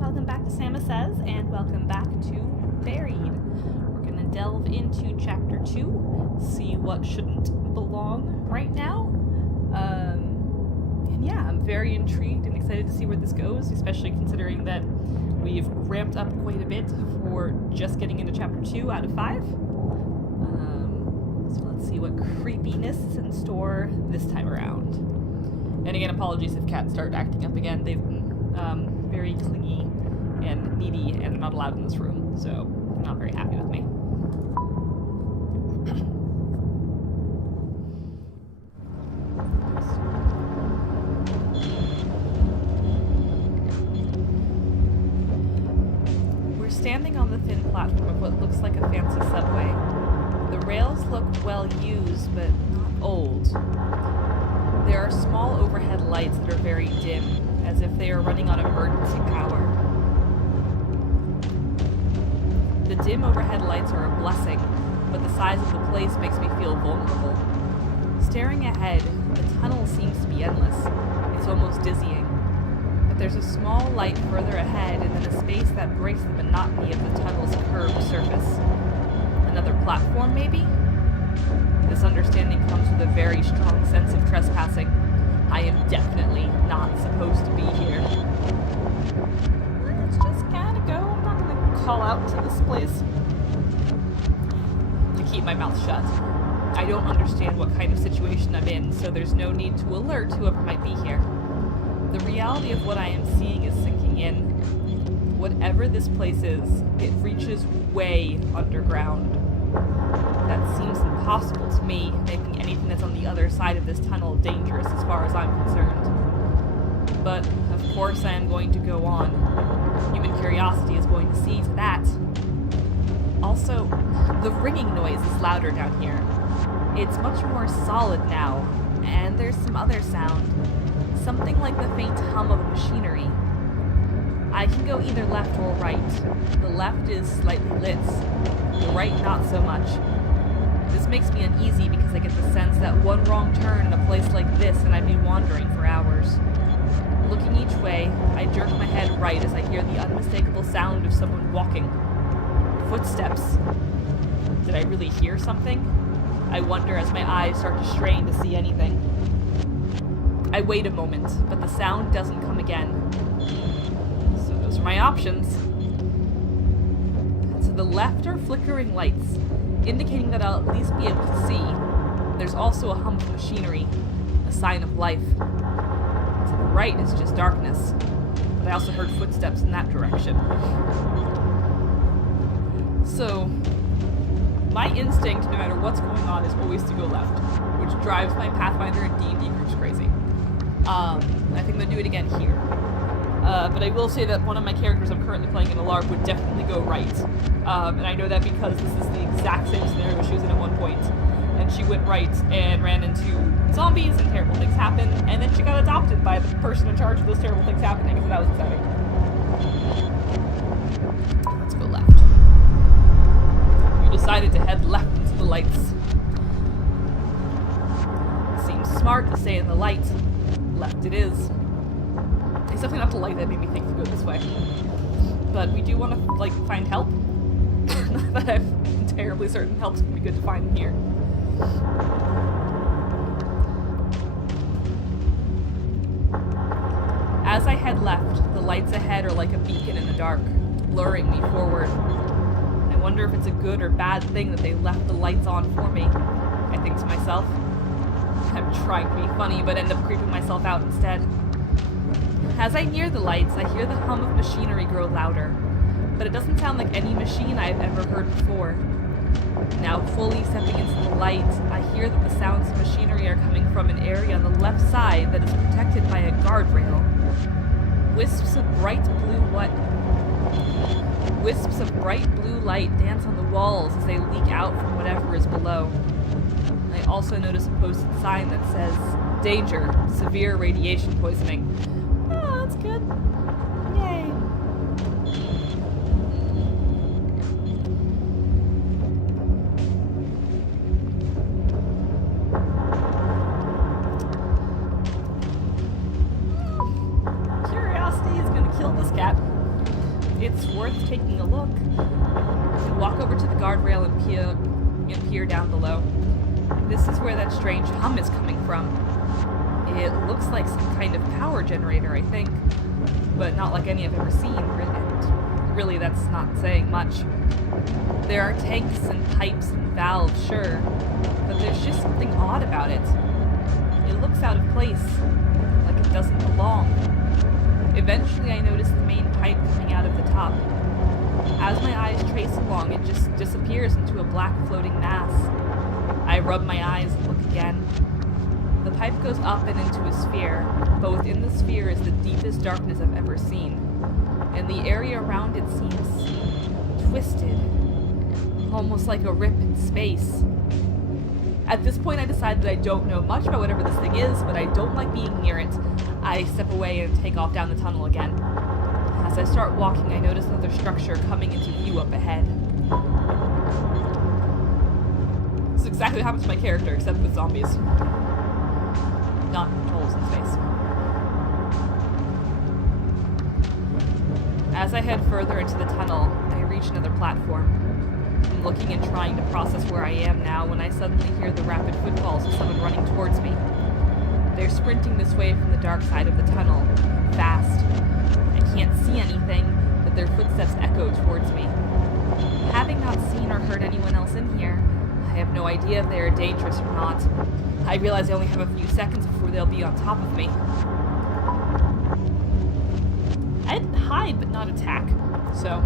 Welcome back to Sama Says, and welcome back to Buried. We're gonna delve into Chapter 2, see what shouldn't belong right now. And yeah, I'm very intrigued and excited to see where this goes, especially considering that we've ramped up quite a bit for just getting into Chapter 2 out of 5. So let's see what creepiness is in store this time around. And again, apologies if cats start acting up again. They've been very clingy and needy and are not allowed in this room, so they're not very happy with me. We're standing on the thin platform of what looks like a fancy subway. The rails look well used, but not old. There are small overhead lights that are very dim, as if they are running on emergency power. The dim overhead lights are a blessing, but the size of the place makes me feel vulnerable. Staring ahead, the tunnel seems to be endless. It's almost dizzying. But there's a small light further ahead, and then a space that breaks the monotony of the tunnel's curved surface. Another platform, maybe? This understanding comes with a very strong sense of trespassing. I am definitely not supposed to be here. Let's just kinda go. I'm not gonna call out to this place. To keep my mouth shut. I don't understand what kind of situation I'm in, so there's no need to alert whoever might be here. The reality of what I am seeing is sinking in. Whatever this place is, it reaches way underground. That seems impossible to me, making anything that's on the other side of this tunnel dangerous as far as I'm concerned. But, of course, I am going to go on. Human curiosity is going to see to that. Also, the ringing noise is louder down here. It's much more solid now, and there's some other sound. Something like the faint hum of machinery. I can go either left or right. The left is slightly lit, the right not so much. This makes me uneasy because I get the sense that one wrong turn in a place like this and I'd be wandering for hours. Looking each way, I jerk my head right as I hear the unmistakable sound of someone walking. Footsteps. Did I really hear something? I wonder as my eyes start to strain to see anything. I wait a moment, but the sound doesn't come again. So those are my options. To the left are flickering lights, indicating that I'll at least be able to see. There's also a hum of machinery, a sign of life. To the right is just darkness, but I also heard footsteps in that direction. So, my instinct, no matter what's going on, is always to go left, which drives my Pathfinder and D&D groups crazy. I think I'm going to do it again here. But I will say that one of my characters I'm currently playing in a LARP would definitely go right. And I know that because this is the exact same scenario she was in at one point. And she went right and ran into zombies and terrible things happened. And then she got adopted by the person in charge of those terrible things happening, so that was exciting. Let's go left. You decided to head left into the lights. Seems smart to stay in the light. Left it is. It's definitely not the light that made me think to go this way. But we do want to, find help. Not that I'm terribly certain help's going to be good to find in here. As I head left, the lights ahead are like a beacon in the dark, luring me forward. I wonder if it's a good or bad thing that they left the lights on for me. I think to myself. I'm trying to be funny, but end up creeping myself out instead. As I near the lights, I hear the hum of machinery grow louder, but it doesn't sound like any machine I've ever heard before. Now fully stepping into the light, I hear that the sounds of machinery are coming from an area on the left side that is protected by a guardrail. Wisps of bright blue light dance on the walls as they leak out from whatever is below. I also notice a posted sign that says, "Danger, severe radiation poisoning." Oh, that's good. Yay. Curiosity is gonna kill this cat. it's worth taking a look. I walk over to the guardrail and peer down below. This is where that strange hum is coming from. It looks like some kind of power generator, I think, but not like any I've ever seen, and really that's not saying much. There are tanks and pipes and valves, sure, but there's just something odd about it. It looks out of place, like it doesn't belong. Eventually I notice the main pipe coming out of the top. As my eyes trace along, it just disappears into a black floating mass. I rub my eyes and look again. The pipe goes up and into a sphere, but within the sphere is the deepest darkness I've ever seen, and the area around it seems twisted, almost like a rip in space. At this point I decide that I don't know much about whatever this thing is, but I don't like being near it. I step away and take off down the tunnel again. As I start walking, I notice another structure coming into view up ahead. This is exactly what happens to my character, except with zombies. Not holes in space. As I head further into the tunnel, I reach another platform. I'm looking and trying to process where I am now when I suddenly hear the rapid footfalls of someone running towards me. They're sprinting this way from the dark side of the tunnel, fast. I can't see anything, but their footsteps echo towards me. Having not seen or heard anyone else in here, I have no idea if they are dangerous or not. I realize I only have a few seconds before they'll be on top of me. I'd hide but not attack, so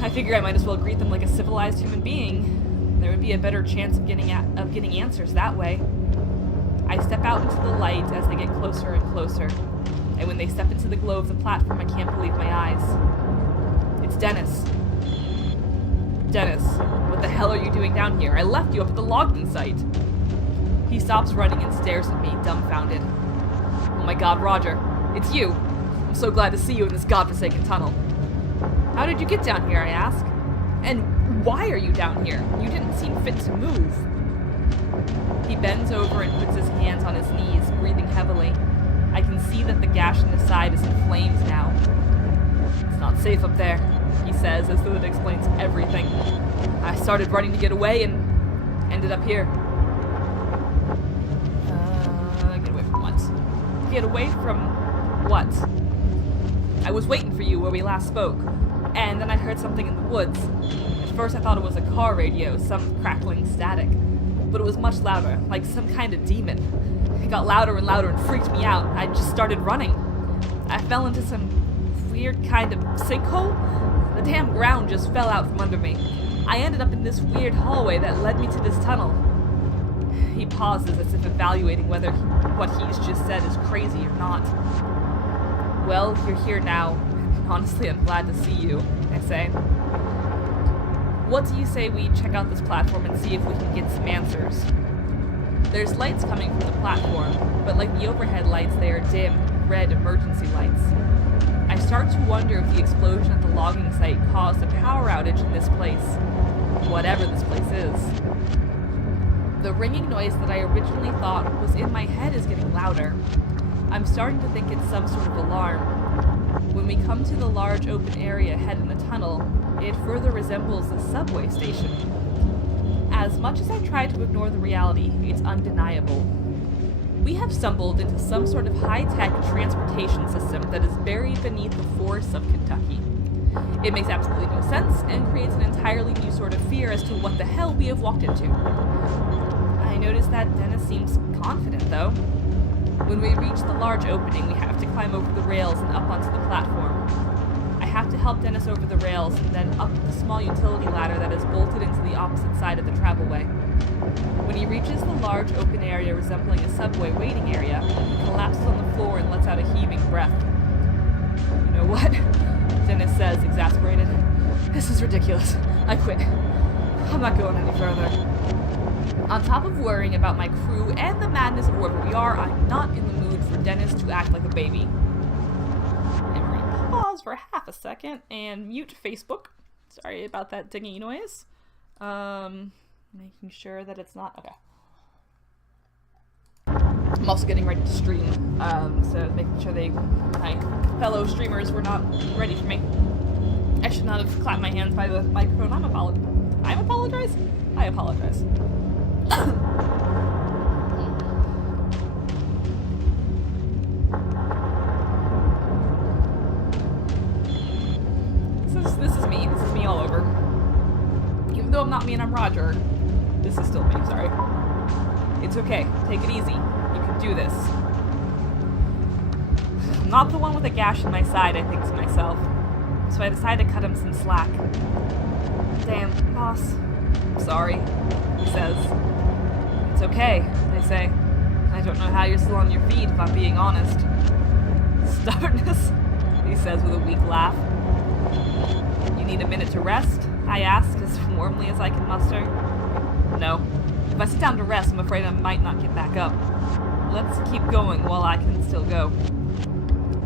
I figure I might as well greet them like a civilized human being. There would be a better chance of getting answers that way. I step out into the light as they get closer and closer, and when they step into the glow of the platform, I can't believe my eyes. It's Dennis. Dennis, what the hell are you doing down here? I left you up at the logging site. He stops running and stares at me, dumbfounded. Oh my god, Roger, it's you. I'm so glad to see you in this godforsaken tunnel. How did you get down here, I ask? And why are you down here? You didn't seem fit to move. He bends over and puts his hands on his knees, breathing heavily. I can see that the gash in his side is in flames now. It's not safe up there, he says, as though it explains everything. I started running to get away and ended up here. Get away from what? Get away from what? I was waiting for you where we last spoke, and then I heard something in the woods. At first I thought it was a car radio, some crackling static, but it was much louder, like some kind of demon. It got louder and louder and freaked me out. I just started running. I fell into some weird kind of sinkhole. The damn ground just fell out from under me. I ended up in this weird hallway that led me to this tunnel. He pauses as if evaluating whether what he's just said is crazy or not. Well, you're here now. Honestly, I'm glad to see you, I say. What do you say we check out this platform and see if we can get some answers? There's lights coming from the platform, but like the overhead lights, they are dim, red emergency lights. I start to wonder if the explosion at the logging site caused a power outage in this place. Whatever this place is. The ringing noise that I originally thought was in my head is getting louder. I'm starting to think it's some sort of alarm. When we come to the large open area ahead in the tunnel, it further resembles a subway station. As much as I try to ignore the reality, it's undeniable. We have stumbled into some sort of high-tech transportation system that is buried beneath the forests of Kentucky. It makes absolutely no sense and creates an entirely new sort of fear as to what the hell we have walked into. I notice that Dennis seems confident, though. When we reach the large opening, we have to climb over the rails and up onto the platform. I have to help Dennis over the rails and then up the small utility ladder that is bolted into the opposite side of the travelway. When he reaches the large open area resembling a subway waiting area, he collapses on the floor and lets out a heaving breath. You know what? Dennis says, exasperated. This is ridiculous. I quit. I'm not going any further. On top of worrying about my crew and the madness of wherever we are, I'm not in the mood for Dennis to act like a baby. And we're gonna pause for half a second and mute Facebook. Sorry about that dinging noise. Making sure that it's not... Okay. I'm also getting ready to stream, so making sure my fellow streamers were not ready for me. I should not have clapped my hands by the microphone. I apologize. This is me. This is me all over. Even though I'm not me and I'm Roger, this is still me. Sorry. It's okay. Take it easy. You can do this. I'm not the one with a gash in my side, I think to myself. So I decide to cut him some slack. Damn, boss. I'm sorry, he says. It's okay, I say. I don't know how you're still on your feet, if I'm being honest. Stubbornness, he says with a weak laugh. You need a minute to rest? I ask as warmly as I can muster. No. If I sit down to rest, I'm afraid I might not get back up. Let's keep going while I can still go.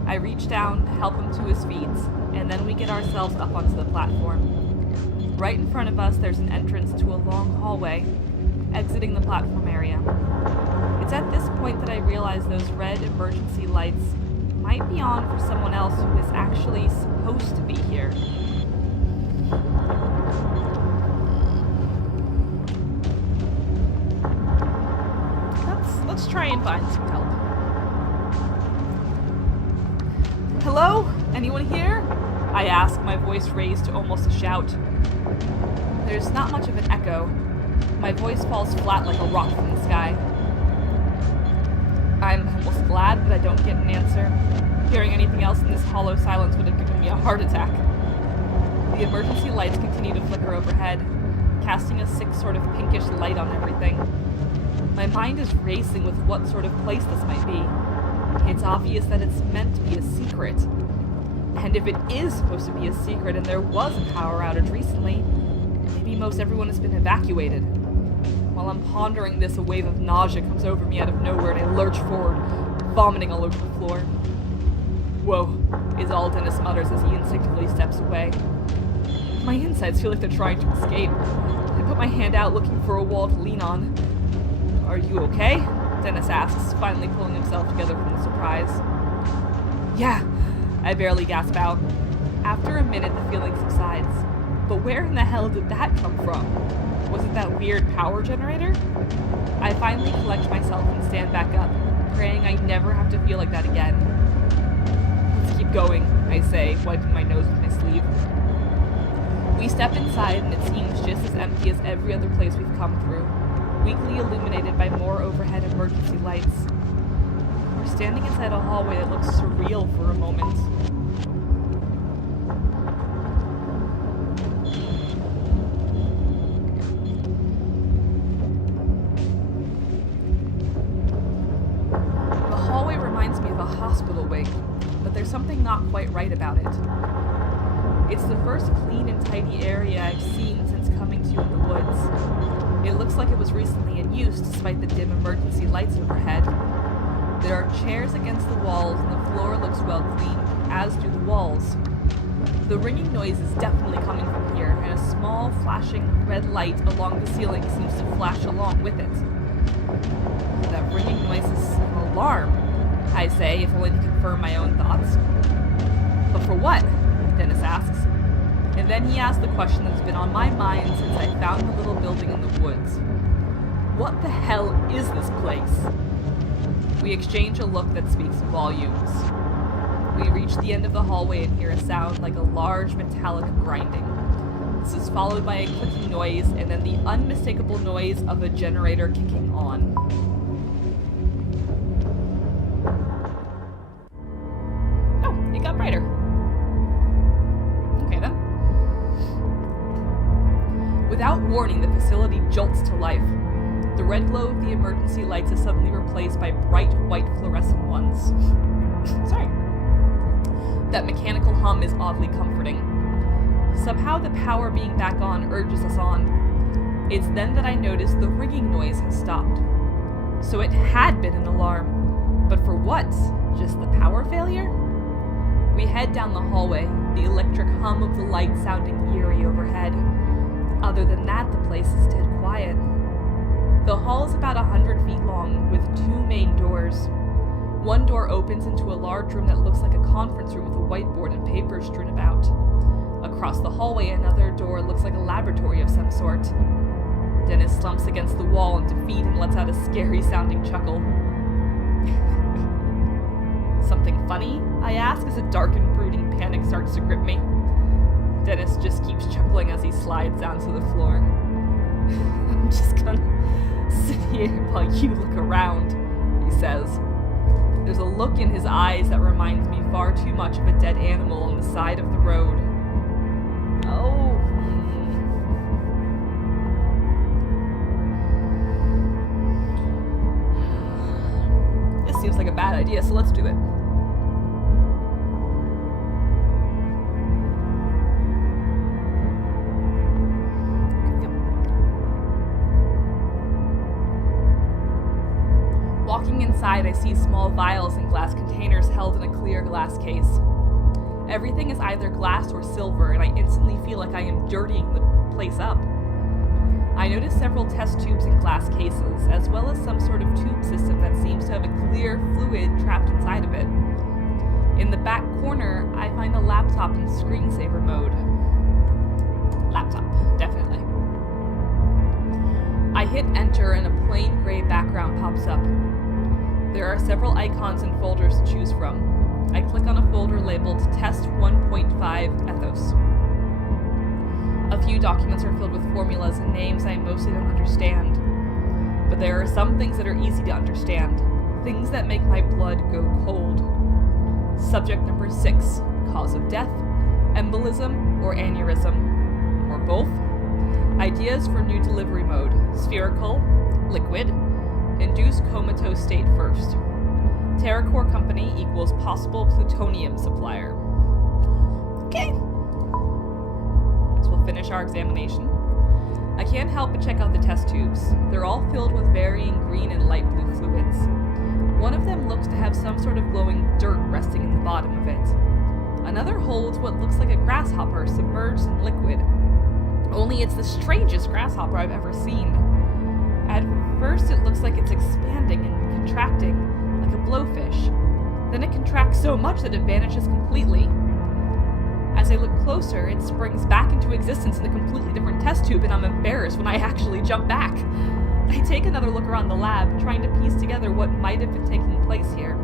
I reach down, help him to his feet, and then we get ourselves up onto the platform. Right in front of us, there's an entrance to a long hallway, exiting the platform area. It's at this point that I realize those red emergency lights might be on for someone else who is actually supposed to be here. Let's try and find some help. Hello? Anyone here? I ask, my voice raised to almost a shout. There's not much of an echo. My voice falls flat like a rock from the sky. I'm almost glad that I don't get an answer. Hearing anything else in this hollow silence would have given me a heart attack. The emergency lights continue to flicker overhead, casting a sick sort of pinkish light on everything. My mind is racing with what sort of place this might be. It's obvious that it's meant to be a secret. And if it is supposed to be a secret and there was a power outage recently, maybe most everyone has been evacuated. While I'm pondering this, a wave of nausea comes over me out of nowhere and I lurch forward, vomiting all over the floor. Whoa, is all Dennis mutters as he instinctively steps away. My insides feel like they're trying to escape. I put my hand out looking for a wall to lean on. Are you okay? Dennis asks, finally pulling himself together from the surprise. Yeah, I barely gasp out. After a minute, the feeling subsides. But where in the hell did that come from? Was it that weird power generator? I finally collect myself and stand back up, praying I never have to feel like that again. Let's keep going, I say, wiping my nose with my sleeve. We step inside and it seems just as empty as every other place we've come through, weakly illuminated by more overhead emergency lights. We're standing inside a hallway that looks surreal for a moment. The hallway reminds me of a hospital wing, but there's something not quite right about it. It's the first clean and tidy area I've seen since coming to in the woods. It looks like it was recently in use despite the dim emergency lights overhead. There are chairs against the walls and the floor looks well cleaned, as do the walls. The ringing noise is definitely coming from here, and a small flashing red light along the ceiling seems to flash along with it. That ringing noise is an alarm, I say, if only to confirm my own thoughts. But for what? Dennis asks. And then he asks the question that's been on my mind since I found the little building in the woods. What the hell is this place? We exchange a look that speaks volumes. We reach the end of the hallway and hear a sound like a large metallic grinding. This is followed by a clicking noise and then the unmistakable noise of a generator kicking on. Oh, it got brighter. Okay then. Without warning, the facility jolts to life. The red glow of the emergency lights is suddenly replaced by bright white fluorescent ones. Sorry. That mechanical hum is oddly comforting. Somehow the power being back on urges us on. It's then that I notice the ringing noise has stopped. So it had been an alarm. But for what? Just the power failure? We head down the hallway, the electric hum of the light sounding eerie overhead. Other than that, the place is dead quiet. The hall is about 100 feet long, with 2 main doors. One door opens into a large room that looks like a conference room with a whiteboard and papers strewn about. Across the hallway, another door looks like a laboratory of some sort. Dennis slumps against the wall in defeat and lets out a scary-sounding chuckle. Something funny? I ask as a dark and brooding panic starts to grip me. Dennis just keeps chuckling as he slides down to the floor. I'm just gonna sit here while you look around, he says. There's a look in his eyes that reminds me far too much of a dead animal on the side of the road. Oh. This seems like a bad idea, so let's do it. Walking inside, I see small vials and glass containers held in a clear glass case. Everything is either glass or silver, and I instantly feel like I am dirtying the place up. I notice several test tubes in glass cases, as well as some sort of tube system that seems to have a clear fluid trapped inside of it. In the back corner, I find a laptop in screensaver mode. Laptop, definitely. I hit enter and a plain gray background pops up. There are several icons and folders to choose from. I click on a folder labeled Test 1.5 Ethos. A few documents are filled with formulas and names I mostly don't understand. But there are some things that are easy to understand. Things that make my blood go cold. Subject number 6. Cause of death, embolism, or aneurysm. Or both. Ideas for new delivery mode. Spherical, liquid, induce comatose state first. TerraCore Company equals possible plutonium supplier. Okay. So we'll finish our examination. I can't help but check out the test tubes. They're all filled with varying green and light blue fluids. One of them looks to have some sort of glowing dirt resting in the bottom of it. Another holds what looks like a grasshopper submerged in liquid. Only it's the strangest grasshopper I've ever seen. At first it looks like it's expanding and contracting, like a blowfish. Then it contracts so much that it vanishes completely. As I look closer, it springs back into existence in a completely different test tube, and I'm embarrassed when I actually jump back. I take another look around the lab, trying to piece together what might have been taking place here.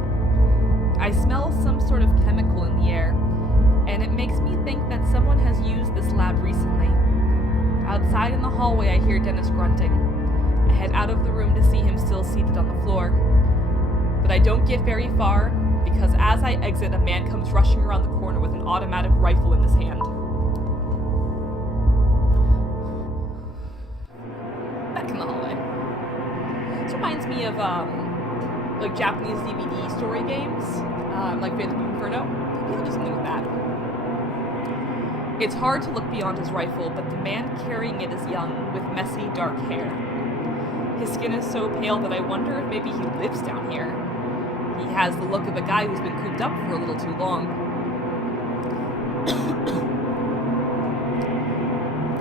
I smell some sort of chemical in the air, and it makes me think that someone has used this lab recently. Outside in the hallway, I hear Dennis grunting. I head out of the room to see him still seated on the floor. But I don't get very far, because as I exit, a man comes rushing around the corner with an automatic rifle in his hand. Back in the hallway. This reminds me of, like Japanese DVD story games, like Phantom Inferno. Maybe I'll do something with that. It's hard to look beyond his rifle, but the man carrying it is young, with messy, dark hair. His skin is so pale that I wonder if maybe he lives down here. He has the look of a guy who's been cooped up for a little too long.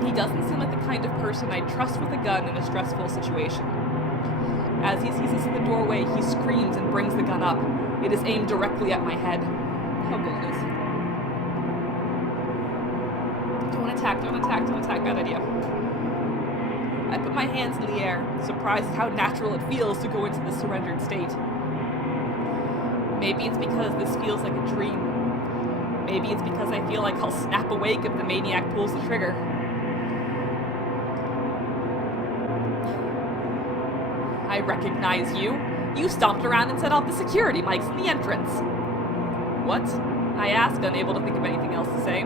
He doesn't seem like the kind of person I'd trust with a gun in a stressful situation. As he sees us in the doorway, he screams and brings the gun up. It is aimed directly at my head. How good it is. Don't attack, bad idea. I put my hands in the air, surprised at how natural it feels to go into the surrendered state. Maybe it's because this feels like a dream. Maybe it's because I feel like I'll snap awake if the maniac pulls the trigger. I recognize you. You stomped around and set off the security mics in the entrance. What? I ask, unable to think of anything else to say.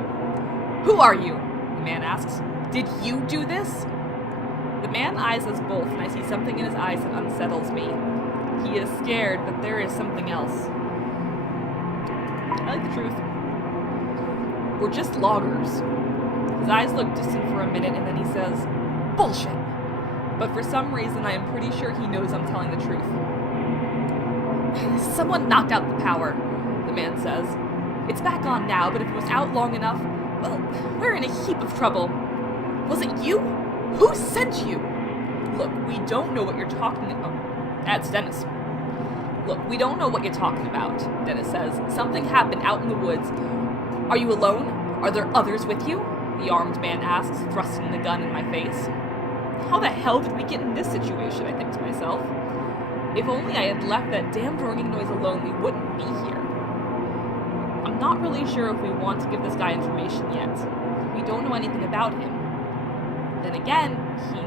Who are you? The man asks. Did you do this? The man eyes us both, and I see something in his eyes that unsettles me. He is scared, but there is something else. I like the truth. We're just loggers. His eyes look distant for a minute, and then he says, bullshit. But for some reason, I am pretty sure he knows I'm telling the truth. Someone knocked out the power, the man says. It's back on now, but if it was out long enough, well, we're in a heap of trouble. Was it you? Who sent you? Look, we don't know what you're talking about. That's Dennis. Look, we don't know what you're talking about, Dennis says. Something happened out in the woods. Are you alone? Are there others with you? The armed man asks, thrusting the gun in my face. How the hell did we get in this situation, I think to myself. If only I had left that damned ringing noise alone, we wouldn't be here. I'm not really sure if we want to give this guy information yet. We don't know anything about him. Then again, he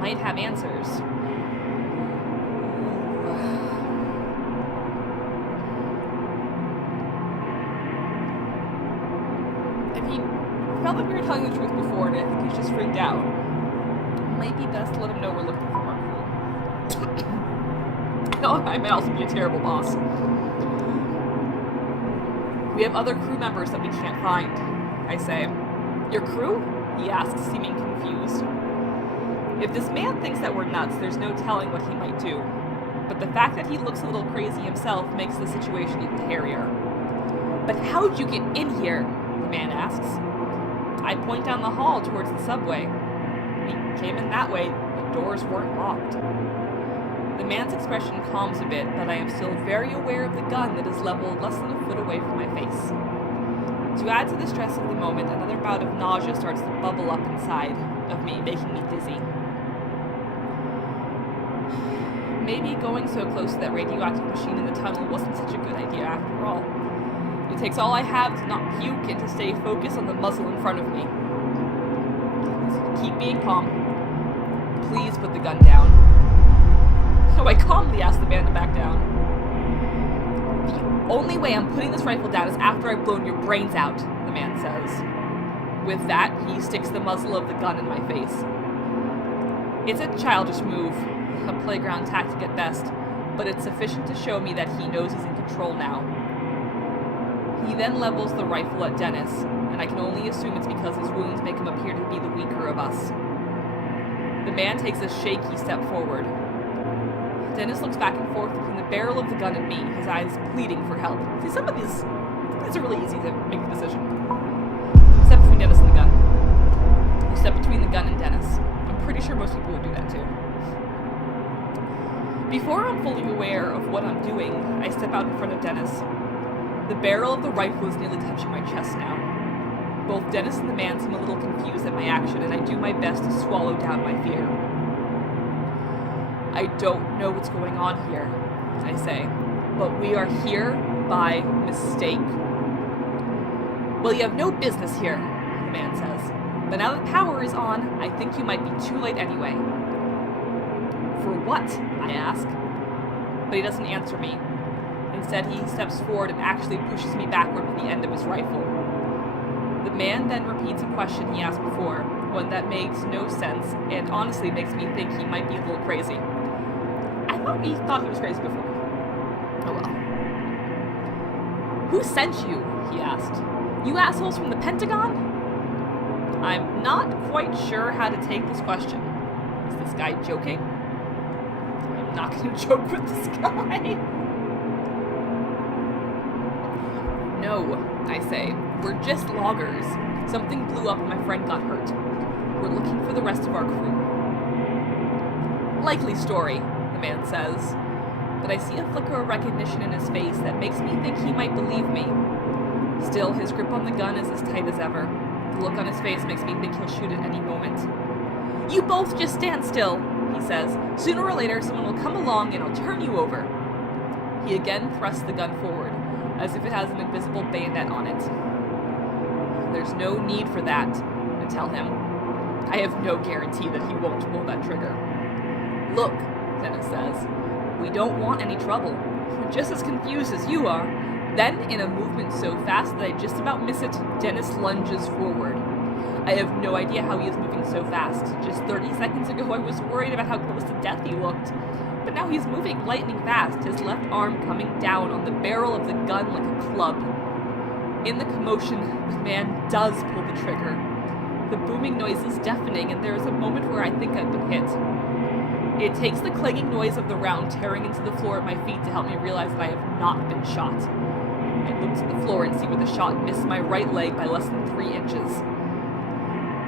might have answers. If he felt like we were telling the truth before, and I think he's just freaked out, it might be best to let him know we're looking for our crew. No, I might also be a terrible boss. We have other crew members that we can't find, I say. Your crew? He asks, seeming confused. If this man thinks that we're nuts, there's no telling what he might do. But the fact that he looks a little crazy himself makes the situation even hairier. But how'd you get in here? The man asks. I point down the hall towards the subway. We came in that way. The doors weren't locked. The man's expression calms a bit, but I am still very aware of the gun that is leveled less than a foot away from my face. To add to the stress of the moment, another bout of nausea starts to bubble up inside of me, making me dizzy. Maybe going so close to that radioactive machine in the tunnel wasn't such a good idea after all. It takes all I have to not puke and to stay focused on the muzzle in front of me. So keep being calm. Please put the gun down. So I calmly ask the man to back down. The only way I'm putting this rifle down is after I've blown your brains out, the man says. With that, he sticks the muzzle of the gun in my face. It's a childish move, a playground tactic at best, but it's sufficient to show me that he knows he's in control now. He then levels the rifle at Dennis, and I can only assume it's because his wounds make him appear to be the weaker of us. The man takes a shaky step forward. Dennis looks back and forth between the barrel of the gun and me, his eyes pleading for help. See, some of these are really easy to make the decision. Step between Dennis and the gun. You step between the gun and Dennis. I'm pretty sure most people would do that too. Before I'm fully aware of what I'm doing, I step out in front of Dennis. The barrel of the rifle is nearly touching my chest now. Both Dennis and the man seem a little confused at my action, and I do my best to swallow down my fear. I don't know what's going on here, I say, but we are here by mistake. Well, you have no business here, the man says, but now that power is on, I think you might be too late anyway. For what? I ask, but he doesn't answer me. Instead, he steps forward and actually pushes me backward with the end of his rifle. The man then repeats a question he asked before, one that makes no sense and honestly makes me think he might be a little crazy. I thought he was crazy before. Oh well. Who sent you? He asked. You assholes from the Pentagon? I'm not quite sure how to take this question. Is this guy joking? I'm not going to joke with this guy. No, I say. We're just loggers. Something blew up and my friend got hurt. We're looking for the rest of our crew. Likely story, the man says, but I see a flicker of recognition in his face that makes me think he might believe me. Still, his grip on the gun is as tight as ever. The look on his face makes me think he'll shoot at any moment. You both just stand still, he says. Sooner or later, someone will come along and I'll turn you over. He again thrusts the gun forward, as if it has an invisible bayonet on it. There's no need for that, I tell him. I have no guarantee that he won't pull that trigger. Look, Dennis says, we don't want any trouble. We're just as confused as you are. Then, in a movement so fast that I just about miss it, Dennis lunges forward. I have no idea how he is moving so fast. Just 30 seconds ago I was worried about how close to death he looked. But now he's moving lightning fast, his left arm coming down on the barrel of the gun like a club. In the commotion, the man does pull the trigger. The booming noise is deafening, and there is a moment where I think I've been hit. It takes the clanging noise of the round tearing into the floor at my feet to help me realize that I have not been shot. I look to the floor and see where the shot missed my right leg by less than 3 inches.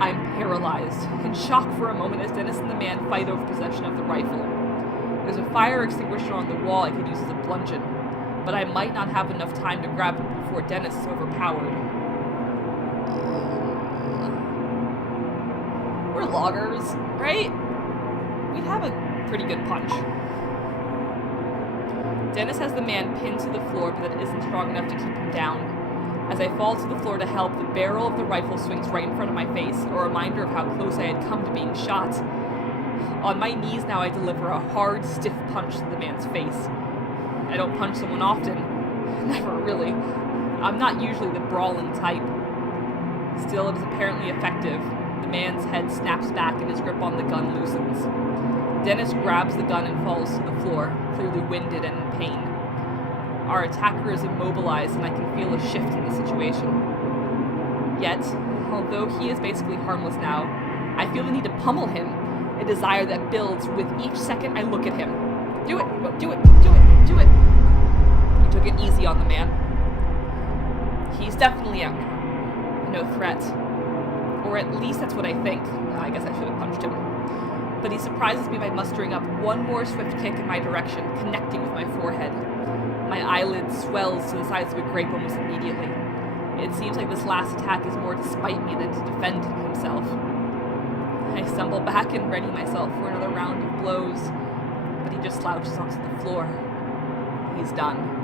I'm paralyzed, in shock for a moment as Dennis and the man fight over possession of the rifle. There's a fire extinguisher on the wall I could use as a bludgeon, but I might not have enough time to grab it before Dennis is overpowered. We're loggers, right? We'd have a pretty good punch. Dennis has the man pinned to the floor, but that isn't strong enough to keep him down. As I fall to the floor to help, the barrel of the rifle swings right in front of my face, a reminder of how close I had come to being shot. On my knees now, I deliver a hard, stiff punch to the man's face. I don't punch someone often. Never really. I'm not usually the brawling type. Still, it is apparently effective. The man's head snaps back and his grip on the gun loosens. Dennis grabs the gun and falls to the floor, clearly winded and in pain. Our attacker is immobilized and I can feel a shift in the situation. Yet, although he is basically harmless now, I feel the need to pummel him, a desire that builds with each second I look at him. Do it! Do it! Do it! Do it! I took it easy on the man. He's definitely out now. No threat. Or at least that's what I think. I guess I should have punched him. But he surprises me by mustering up one more swift kick in my direction, connecting with my forehead. My eyelid swells to the size of a grape almost immediately. It seems like this last attack is more to spite me than to defend himself. I stumble back and ready myself for another round of blows, but he just slouches onto the floor. He's done.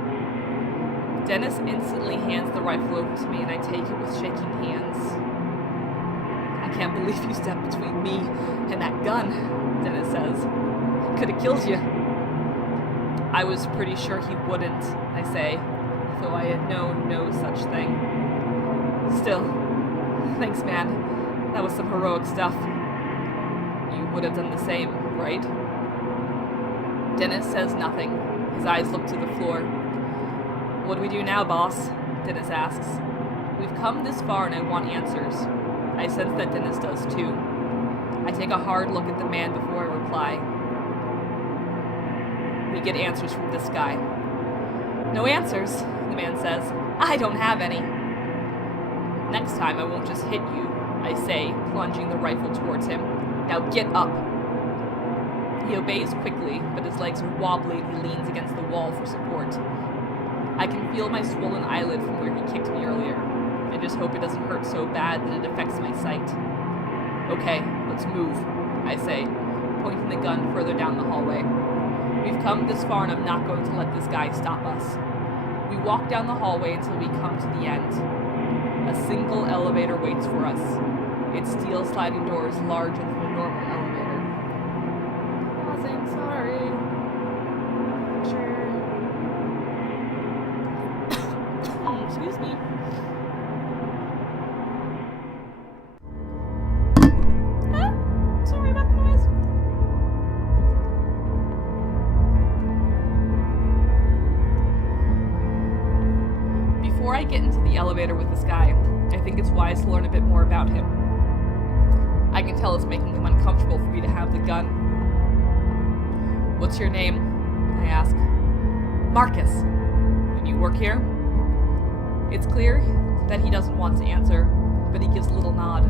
Dennis instantly hands the rifle over to me and I take it with shaking hands. I can't believe you stepped between me and that gun, Dennis says. Could have killed you. I was pretty sure he wouldn't, I say, though I had known no such thing. Still, thanks, man. That was some heroic stuff. You would have done the same, right? Dennis says nothing. His eyes look to the floor. What do we do now, boss? Dennis asks. We've come this far and I want answers. I sense that Dennis does too. I take a hard look at the man before I reply. We get answers from this guy. No answers, the man says. I don't have any. Next time I won't just hit you, I say, plunging the rifle towards him. Now get up. He obeys quickly, but his legs are wobbly and he leans against the wall for support. I can feel my swollen eyelid from where he kicked me earlier. I just hope it doesn't hurt so bad that it affects my sight. Okay, let's move, I say, pointing the gun further down the hallway. We've come this far and I'm not going to let this guy stop us. We walk down the hallway until we come to the end. A single elevator waits for us. Its steel sliding doors larger than a normal elevator. Pausing, sorry. Sure. Excuse me. Sorry about the noise. Before I get into the elevator with this guy, I think it's wise to learn a bit more about him. I can tell it's making him uncomfortable for me to have the gun. What's your name? I ask. Marcus. And you work here? It's clear that he doesn't want to answer, but he gives a little nod.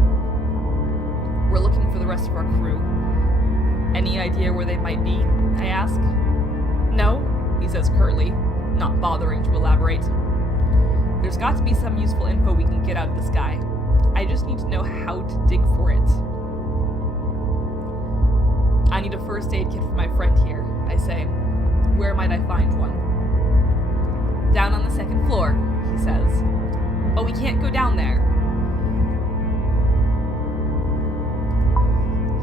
We're looking for the rest of our crew. Any idea where they might be? I ask. No, he says curtly, not bothering to elaborate. There's got to be some useful info we can get out of this guy. I just need to know how to dig for it. I need a first aid kit for my friend here, I say. Where might I find one? Down on the second floor, he says. But we can't go down there.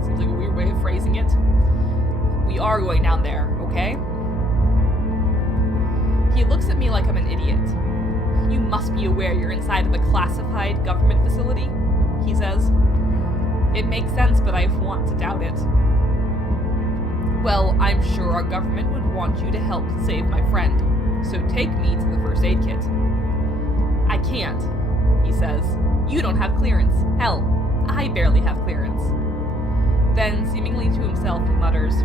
Seems like a weird way of phrasing it. We are going down there, okay? He looks at me like I'm an idiot. You must be aware you're inside of a classified government facility, he says. It makes sense, but I want to doubt it. Well, I'm sure our government would want you to help save my friend, so take me to the first aid kit. I can't, he says. You don't have clearance. Hell, I barely have clearance. Then, seemingly to himself, he mutters,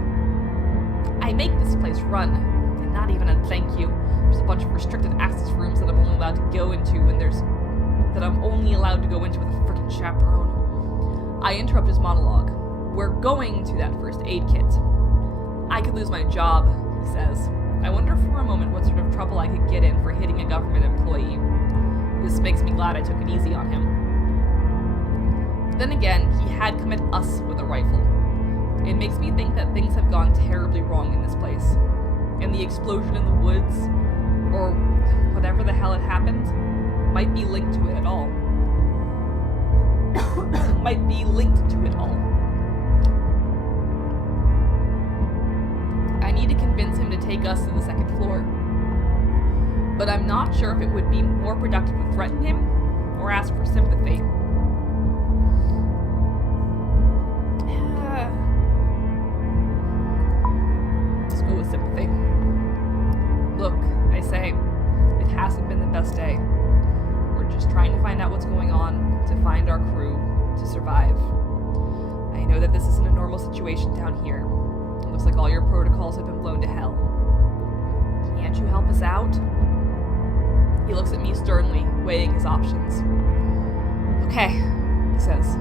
I make this place run, and not even a thank you. There's a bunch of restricted access rooms that I'm only allowed to go into with a frickin' chaperone. I interrupt his monologue. We're going to that first aid kit. I could lose my job, he says. I wonder for a moment what sort of trouble I could get in for hitting a government employee. This makes me glad I took it easy on him. Then again, he had come at us with a rifle. It makes me think that things have gone terribly wrong in this place. And the explosion in the woods, or whatever the hell had happened, might be linked to it at all. Might be linked to it all. I need to convince him to take us to the second floor. But I'm not sure if it would be more productive to threaten him or ask for sympathy. Let's go with sympathy. Look, I say, it hasn't been the best day. We're just trying to find out what's going on, to find our crew, to survive. I know that this isn't a normal situation down here. It looks like all your protocols have been blown to hell. Can't you help us out? He looks at me sternly, weighing his options. Okay, he says.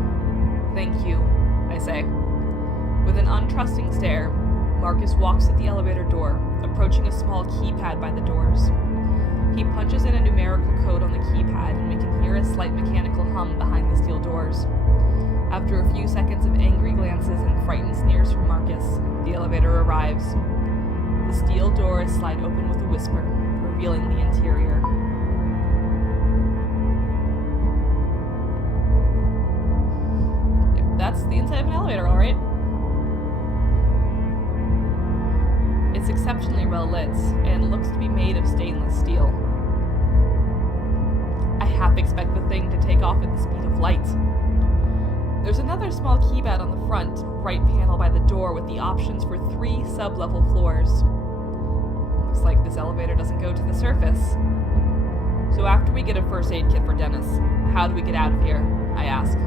Thank you, I say. With an untrusting stare, Marcus walks to the elevator door, approaching a small keypad by the doors. He punches in a numerical code on the keypad, and we can hear a slight mechanical hum behind the steel doors. After a few seconds of angry glances and frightened sneers from Marcus, the elevator arrives. The steel doors slide open with a whisper, revealing the interior. That's the inside of an elevator, alright. It's exceptionally well lit, and looks to be made of stainless steel. I half expect the thing to take off at the speed of light. There's another small keypad on the front, right panel by the door with the options for 3 sub-level floors. Looks like this elevator doesn't go to the surface. So after we get a first aid kit for Dennis, how do we get out of here? I ask.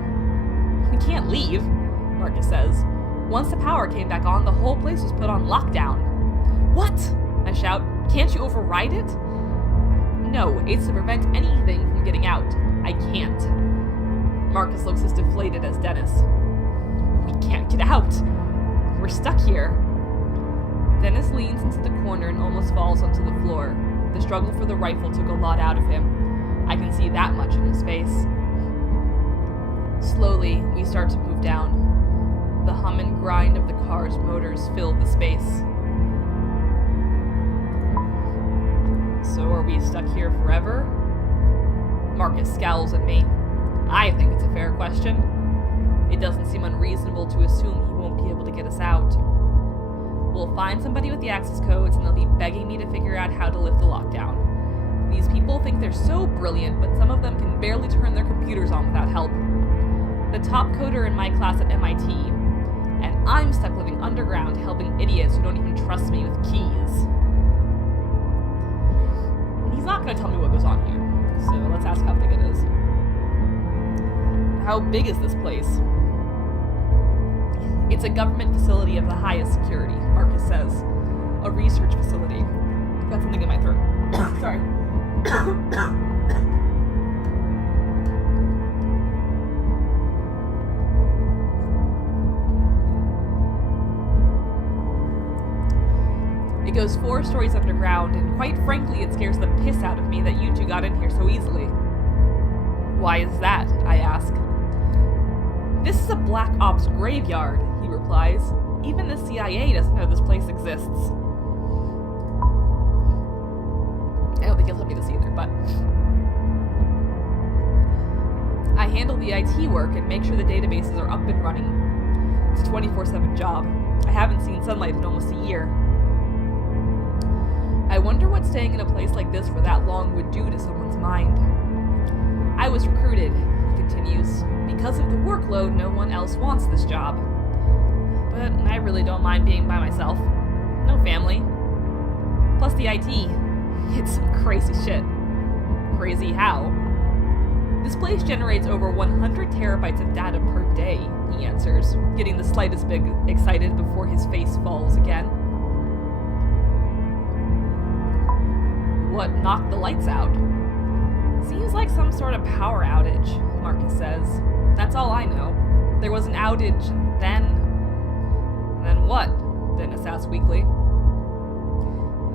We can't leave, Marcus says. Once the power came back on, the whole place was put on lockdown. What? I shout. Can't you override it? No, it's to prevent anything from getting out. I can't. Marcus looks as deflated as Dennis. We can't get out. We're stuck here. Dennis leans into the corner and almost falls onto the floor. The struggle for the rifle took a lot out of him. I can see that much in his face. Slowly, we start to move down. The hum and grind of the car's motors fill the space. So are we stuck here forever? Marcus scowls at me. I think it's a fair question. It doesn't seem unreasonable to assume he won't be able to get us out. We'll find somebody with the access codes and they'll be begging me to figure out how to lift the lockdown. These people think they're so brilliant, but some of them can barely turn their computers on without help. The top coder in my class at MIT, and I'm stuck living underground helping idiots who don't even trust me with keys. He's not going to tell me what goes on here, so let's ask how big it is. How big is this place? It's a government facility of the highest security, Marcus says. A research facility. Got something in my throat. Sorry. It goes 4 stories underground, and quite frankly, it scares the piss out of me that you two got in here so easily. Why is that? I ask. This is a black ops graveyard, he replies. Even the CIA doesn't know this place exists. I don't think he'll tell me this either, but... I handle the IT work and make sure the databases are up and running. It's a 24/7 job. I haven't seen sunlight in almost a year. I wonder what staying in a place like this for that long would do to someone's mind. I was recruited, he continues. Because of the workload, no one else wants this job. But I really don't mind being by myself. No family. Plus the IT. It's some crazy shit. Crazy how? This place generates over 100 terabytes of data per day, he answers, getting the slightest bit excited before his face falls again. What knocked the lights out? Seems like some sort of power outage, Marcus says. That's all I know. There was an outage then. Then what? Dennis asked weakly.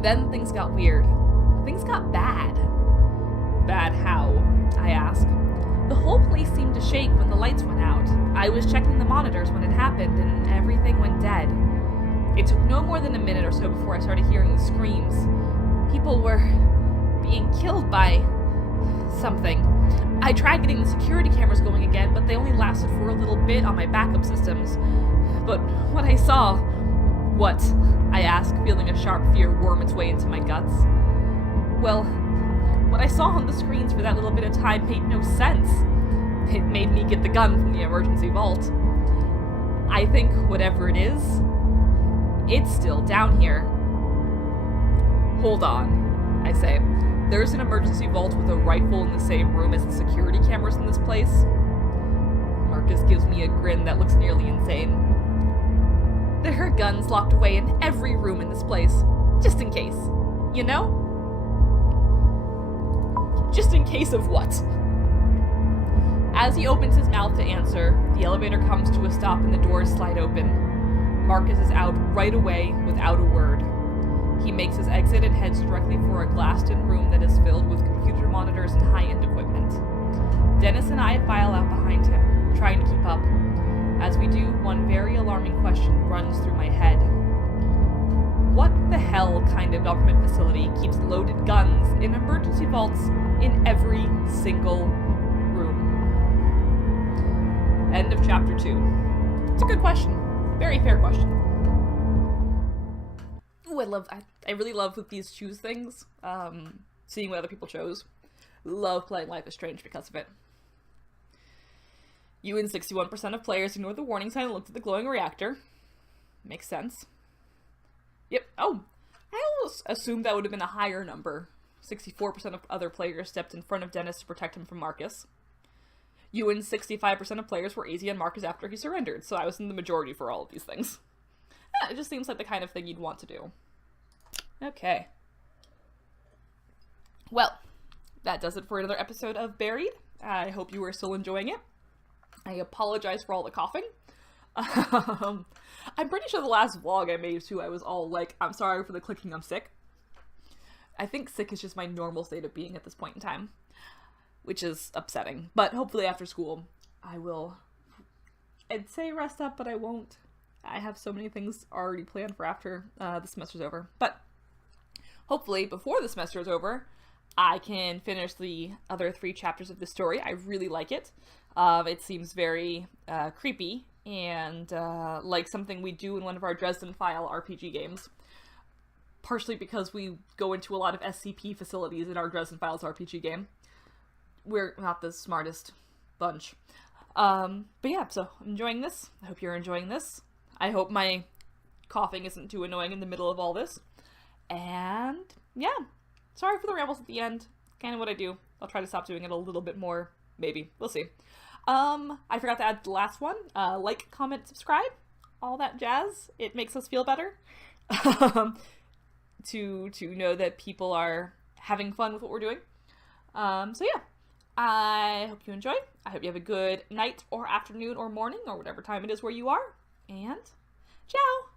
Then things got weird. Things got bad. Bad how? I asked. The whole place seemed to shake when the lights went out. I was checking the monitors when it happened, and everything went dead. It took no more than a minute or so before I started hearing the screams. People were being killed by something. I tried getting the security cameras going again, but they only lasted for a little bit on my backup systems. But what I saw... What? I asked, feeling a sharp fear worm its way into my guts. Well, what I saw on the screens for that little bit of time made no sense. It made me get the gun from the emergency vault. I think whatever it is, it's still down here. Hold on, I say. There's an emergency vault with a rifle in the same room as the security cameras in this place. Marcus gives me a grin that looks nearly insane. There are guns locked away in every room in this place, just in case. You know? Just in case of what? As he opens his mouth to answer, the elevator comes to a stop and the doors slide open. Marcus is out right away without a word. He makes his exit and heads directly for a glassed-in room that is filled with computer monitors and high-end equipment. Dennis and I file out behind him, trying to keep up. As we do, one very alarming question runs through my head. What the hell kind of government facility keeps loaded guns in emergency vaults in every single room? End of chapter 2. It's a good question. Very fair question. Ooh, I really love with these choose things. Seeing what other people chose. Love playing Life is Strange because of it. You and 61% of players ignored the warning sign and looked at the glowing reactor. Makes sense. Yep. Oh, I almost assumed that would have been a higher number. 64% of other players stepped in front of Dennis to protect him from Marcus. You and 65% of players were easy on Marcus after he surrendered, so I was in the majority for all of these things. It just seems like the kind of thing you'd want to do. Okay. Well, that does it for another episode of Buried. I hope you are still enjoying it. I apologize for all the coughing. I'm pretty sure the last vlog I made too, I was all like, I'm sorry for the clicking, I'm sick. I think sick is just my normal state of being at this point in time, which is upsetting. But hopefully after school, I will, I'd say rest up, but I won't. I have so many things already planned for after the semester's over. But hopefully before the semester is over, I can finish the other 3 chapters of the story. I really like it. It seems very creepy and like something we do in one of our Dresden File RPG games. Partially because we go into a lot of SCP facilities in our Dresden Files RPG game. We're not the smartest bunch. But yeah, so I'm enjoying this. I hope you're enjoying this. I hope my coughing isn't too annoying in the middle of all this. And yeah, sorry for the rambles at the end. Kind of what I do. I'll try to stop doing it a little bit more. Maybe. We'll see. I forgot to add the last one. Like, comment, subscribe. All that jazz. It makes us feel better. To know that people are having fun with what we're doing. So yeah. I hope you enjoy. I hope you have a good night or afternoon or morning or whatever time it is where you are. And ciao!